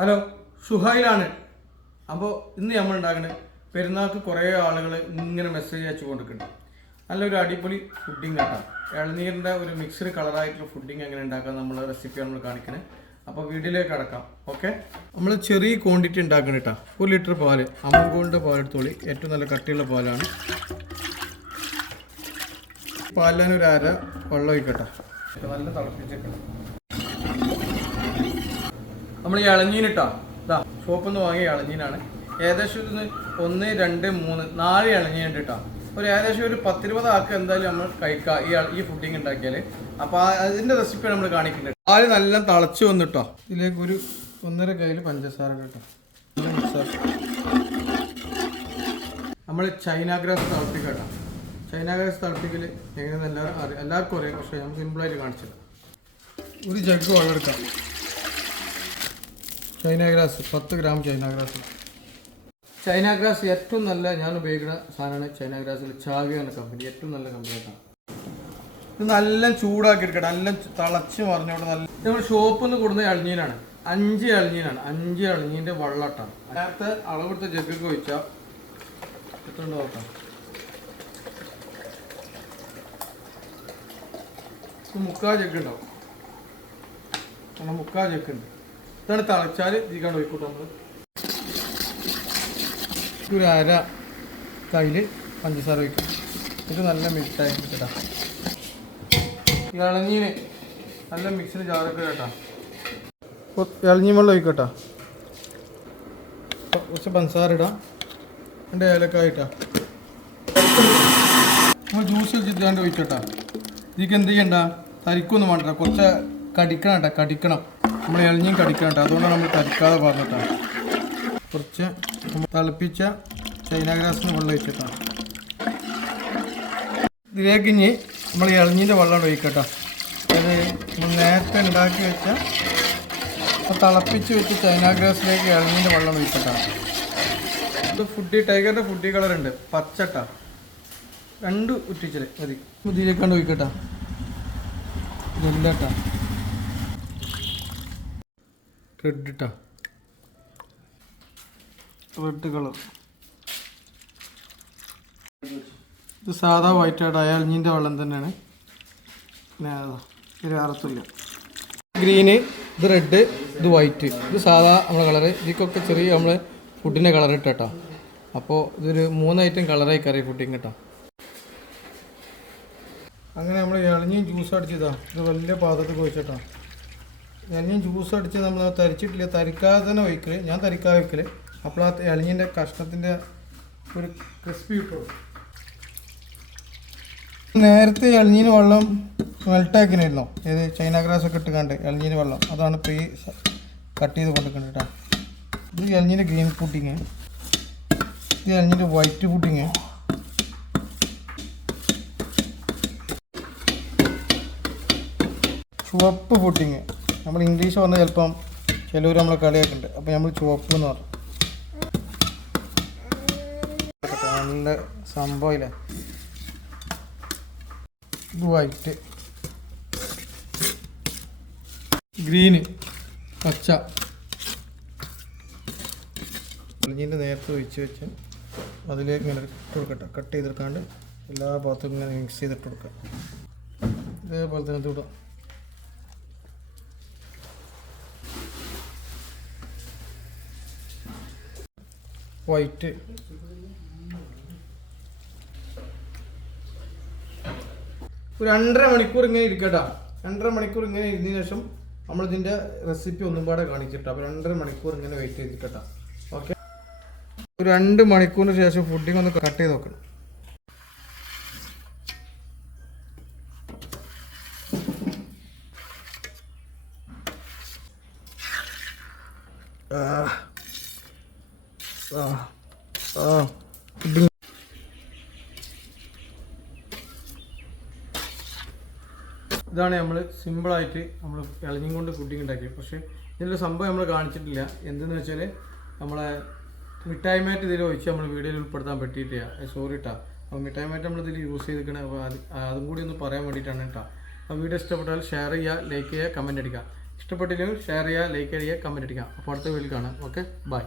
Hello, ഷുഹൈലാണ്. അപ്പോൾ ഇന്ന് നമ്മൾ ഉണ്ടാക്കുന്നത് പെരുന്നാൾക്ക് കുറേ ആളുകൾ ഇങ്ങനെ മെസ്സേജ് അയച്ചു കൊണ്ടിരിക്കുന്നുണ്ട്. നല്ലൊരു അടിപൊളി ഫുഡിങ് കേട്ടോ. ഇളനീരിൻ്റെ ഒരു മിക്സ്ഡ് കളറായിട്ടുള്ള ഫുഡിങ് എങ്ങനെ ഉണ്ടാക്കാം നമ്മൾ റെസിപ്പിയാണ് നമ്മൾ കാണിക്കുന്നത്. അപ്പോൾ വീഡിയോയിലേക്ക് കടക്കാം. ഓക്കെ, നമ്മൾ ചെറിയ ക്വാണ്ടിറ്റി ഉണ്ടാക്കണം കേട്ടോ. 1 ലിറ്റർ പാല്, അമുൽ ഗോൾഡിൻ്റെ പാലെടുത്തോളി. ഏറ്റവും നല്ല കട്ടിയുള്ള പാലാണ്. പാലിന് അര വെള്ളം ഒഴിക്കട്ടെ. നല്ല തിളപ്പിച്ചേക്കണം. നമ്മൾ ഈ ഇളഞ്ഞീനിട്ടാ ഇതാ ഷോപ്പിൽ നിന്ന് വാങ്ങിയ ഇളഞ്ഞീനാണ്. ഏകദേശം 1, 2, 3, 4 ഇളഞ്ഞീനുണ്ട് കേട്ടോ. ഏകദേശം ഒരു 10-20 ആൾക്ക് എന്തായാലും നമ്മൾ കഴിക്കാം ഈ ഫുഡിങ് ഉണ്ടാക്കിയാൽ. അപ്പോൾ അതിൻ്റെ റെസിപ്പിയാണ് നമ്മൾ കാണിക്കുന്നത്. പാല് നല്ല തിളച്ച് വന്നിട്ടോ. ഇതിലേക്ക് ഒരു 1.5 കയ്യിൽ പഞ്ചസാര കേട്ടോ. നമ്മൾ ചൈന ഗ്രാസ് തിളപ്പിക്കട്ടോ. ചൈന ഗ്രാസ് തിളപ്പിക്കൽ എങ്ങനെയെന്ന് എല്ലാവർക്കും അറിയാം, പക്ഷേ നമുക്ക് സിമ്പിളായിട്ട് കാണിച്ചില്ല. ഒരു ജഗ് വെള്ളം എടുക്കാം. China grass 10 gram China grass. China grass ഏറ്റവും നല്ല ഞാൻ ഉപയോഗിക്കുന്ന സാധനമാണ്. ചൈന ഗ്രാസിൽ ചാവി എന്ന കമ്പനി ഏറ്റവും നല്ല കമ്പനിയാണ്. ഇത് നല്ല ചൂടാക്കി എടുക്കട്ടെ. നല്ല തിളച്ച് മറിഞ്ഞോട്ട് നല്ല നമ്മൾ ഷോപ്പിൽ നിന്ന് കൊടുക്കുന്ന ഇളഞ്ഞീനാണ്. 5 ഇളഞ്ഞീനാണ്. 5 ഇളഞ്ഞീൻ്റെ വെള്ളട്ടാണ്. നേരത്തെ അളവെടുത്ത ജഗ്ഗൊക്കെ ഒഴിച്ചാൽ എത്ര ഉണ്ട് നോക്കാം. 3/4 ജഗ് ഉണ്ടാവും. 3/4 ജഗ് ഉണ്ട്. ഇതാണ് തിളച്ചാൽ ഇതിക്കാണ്ട് ഒഴിക്കൂട്ടോ. നമ്മൾ ഒരു അര കയ്യിൽ പഞ്ചസാര ഒഴിക്കും. ഇത് നല്ല മിക്സായി കേട്ടോ. ഇളഞ്ഞീന് നല്ല മിക്സിന് ചാറൊക്കെ കേട്ടോ. ഇളഞ്ഞി വെള്ളം ഒഴിക്കട്ടോ. കുറച്ച് പഞ്ചസാര ഇടാം. 2 ഏലക്കായ ഇട്ടാ. നമ്മൾ ജ്യൂസ് വെച്ചിട്ടാണ്ട് ഒഴിക്കട്ടോ. ഇതിക്ക് എന്ത് ചെയ്യണ്ട, തരിക്കൊന്നും വേണ്ട. കുറച്ച് കടിക്കണം കേട്ടോ. കടിക്കണം, നമ്മൾ ഇളഞ്ഞിയും കടിക്കണം കേട്ടോ. അതുകൊണ്ടാണ് നമ്മൾ തരിക്കാതെ പറഞ്ഞിട്ടാണ്. കുറച്ച് തിളപ്പിച്ച ചൈന ഗ്രാസിന് വെള്ളം ഒഴിച്ചിട്ടാണ്. ഇതിലേക്ക് ഇനി നമ്മൾ ഇളഞ്ഞിൻ്റെ വെള്ളം ഒഴിക്കട്ടോ. അത് നമ്മൾ നേരത്തെ ഉണ്ടാക്കി വെച്ച തിളപ്പിച്ച് വെച്ച് ചൈന ഗ്രാസിലേക്ക് ഇളഞ്ഞിൻ്റെ വെള്ളം ഒഴിച്ചിട്ടാണ്. ഇത് ടൈഗറിൻ്റെ ഫുഡി കളറുണ്ട്, പച്ചട്ട 2 ഉറ്റിച്ചല് മതി. ഇതിലേക്കാണ്ട് ഒഴിക്കട്ടോ. ഇതെല്ലാട്ടാ റെഡ് ഇട്ടാ. Red colour. ഇത് സാധാ വൈറ്റ് ആയിട്ട് അയാളിഞ്ഞിൻ്റെ വെള്ളം തന്നെയാണ്. പിന്നെ ഒരു അറത്തില്ല. ഗ്രീന്, ഇത് റെഡ്, ഇത് വൈറ്റ്. ഇത് സാധാ നമ്മളെ കളറ്. ഇതിക്കൊക്കെ ചെറിയ നമ്മൾ ഫുഡിൻ്റെ കളർ ഇട്ടാ. അപ്പോൾ ഇതൊരു 3 ഐറ്റം കളറായി കറി ഫുഡിങ് കേട്ടോ. അങ്ങനെ നമ്മൾ ഇളഞ്ഞിയും ജ്യൂസ് അടിച്ചതാ. ഇത് വലിയ പാത്രത്തിൽ വെച്ചിട്ടാ. ഇളഞ്ഞിയും ജ്യൂസ് അടിച്ച് നമ്മൾ തരിച്ചിട്ടില്ല. തരിക്കാതെ തന്നെ ഒഴിക്കൽ. ഞാൻ തരിക്കാതെ വയ്ക്കൽ. അപ്പോൾ ആ ഇളഞ്ഞിൻ്റെ കഷ്ണത്തിൻ്റെ ഒരു ക്രിസ്പി കിട്ടും. നേരത്തെ ഇളഞ്ഞീന് വെള്ളം മെൽട്ടാക്കിനായിരുന്നോ? ഏത് ചൈന ഗ്രാസ് ഒക്കെ ഇട്ടുകൊണ്ട് ഇളഞ്ഞീന് വെള്ളം. അതാണ് ഇപ്പോൾ ഈ കട്ട് ചെയ്ത് കൊണ്ടിരിക്കുന്നത് കേട്ടോ. ഇത് ഇളഞ്ഞിൻ്റെ ഗ്രീൻ പുഡിങ്. ഇത് ഇളഞ്ഞിൻ്റെ വൈറ്റ് പുഡിങ്. ചുവപ്പ് പുഡിങ്. നമ്മൾ ഇംഗ്ലീഷ് പറഞ്ഞാൽ ചിലപ്പം ചിലവർ നമ്മളെ കളിയാക്കുന്നുണ്ട്. അപ്പോൾ നമ്മൾ ചുവപ്പ് എന്ന് പറഞ്ഞു. നല്ല സംഭവമില്ലേ. ഇത് വൈറ്റ്. ഗ്രീന്, പച്ച. ഇളഞ്ഞിൻ്റെ നേരത്തെ ഒഴിച്ച് വെച്ച് അതിലേക്ക് ഇങ്ങനെ ഇട്ട് കൊടുക്കട്ടെ. കട്ട് ചെയ്തെടുക്കാണ്ട് എല്ലാ ഭാഗത്തും ഇങ്ങനെ മിക്സ് ചെയ്തിട്ട് കൊടുക്കുക. ഇതേപോലെ തന്നെ ഇടാം. വൈറ്റ്. ഒരു 2.5 മണിക്കൂർ ഇങ്ങനെ ഇരിക്കട്ടോ. 2.5 മണിക്കൂർ ഇങ്ങനെ ഇരുന്നതിന് ശേഷം നമ്മളിതിൻ്റെ റെസിപ്പി ഒന്നും പാടെ കാണിച്ചിട്ടോ. അപ്പോൾ 2.5 മണിക്കൂർ ഇങ്ങനെ വെയിറ്റ് ചെയ്തിട്ടോ. ഓക്കെ, ഒരു 2 മണിക്കൂറിന് ശേഷം ഫുഡിങ് ഒന്ന് കട്ട് ചെയ്ത് നോക്കണം. ഇതാണ് നമ്മൾ സിമ്പിളായിട്ട് നമ്മൾ ഇളഞ്ഞും കൊണ്ട് ഫുഡിങ് ഉണ്ടാക്കിയത്. പക്ഷേ ഇതിൻ്റെ സംഭവം നമ്മൾ കാണിച്ചിട്ടില്ല. എന്തെന്ന് വെച്ചാൽ നമ്മളെ മിഠായി മാറ്റ് ഇതിൽ ഒഴിച്ച് നമ്മൾ വീഡിയോയിൽ ഉൾപ്പെടുത്താൻ പറ്റിയിട്ടില്ല. സോറി കേട്ടോ. അപ്പോൾ മിഠായി മാറ്റ് നമ്മളിതിൽ യൂസ് ചെയ്തിരിക്കണേ. അപ്പോൾ അതും കൂടി ഒന്ന് പറയാൻ വേണ്ടിയിട്ടാണ് കേട്ടോ. ആ വീഡിയോ ഇഷ്ടപ്പെട്ടാൽ ഷെയർ ചെയ്യുക, ലൈക്ക് ചെയ്യുക, കമൻറ്റ് അടിക്കുക. ഇഷ്ടപ്പെട്ടില്ലെങ്കിൽ ഷെയർ ചെയ്യുക, ലൈക്ക് ചെയ്യുക, കമൻറ്റ് അടിക്കുക. അപ്പോൾ അടുത്ത വീഡിയോയിൽ കാണാം. Okay, by.